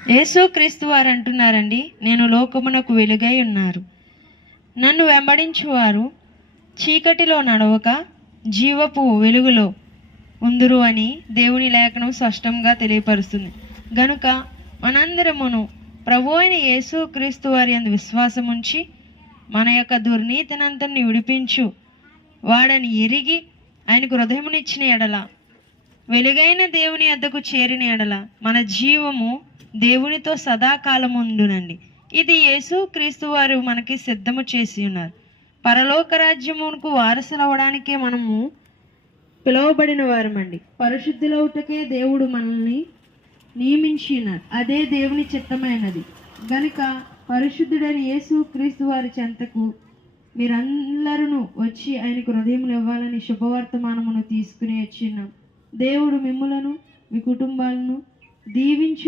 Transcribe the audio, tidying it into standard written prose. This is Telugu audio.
యేసుక్రీస్తు వారు అంటున్నారండి, నేను లోకమునకు వెలుగై ఉన్నారు. నన్ను వెంబడించువారు చీకటిలో నడవక జీవపు వెలుగులో ఉందురు అని దేవుని లేఖనం స్పష్టంగా తెలియపరుస్తుంది. గనుక మనందరమును ప్రభు అయిన యేసుక్రీస్తు వారి యందు విశ్వాసం ఉంచి మన యొక్క దుర్నీతినంతని విడిపించు వాడని ఎరిగి ఆయనకు హృదయమునిచ్చిన ఎడల, వెలుగైన దేవుని యొద్దకు చేరిన ఎడల మన జీవము దేవునితో సదాకాలం ఉండునండి. ఇది యేసుక్రీస్తు వారు మనకి సిద్ధము చేసి ఉన్నారు. పరలోక రాజ్యమునకు వారసులవడానికే మనము పిలువబడిన వారమండి. పరిశుద్ధులవుటకే దేవుడు మనల్ని నియమించి ఉన్నారు. అదే దేవుని చిత్తమైనది. గనుక పరిశుద్ధుడైన యేసుక్రీస్తు వారి చెంతకు మీరందరూ వచ్చి ఆయనకు హృదయములు ఇవ్వాలని శుభవర్తమానమును తీసుకుని వచ్చినాం. దేవుడు మిమ్ములను మీ కుటుంబాలను దీవించు.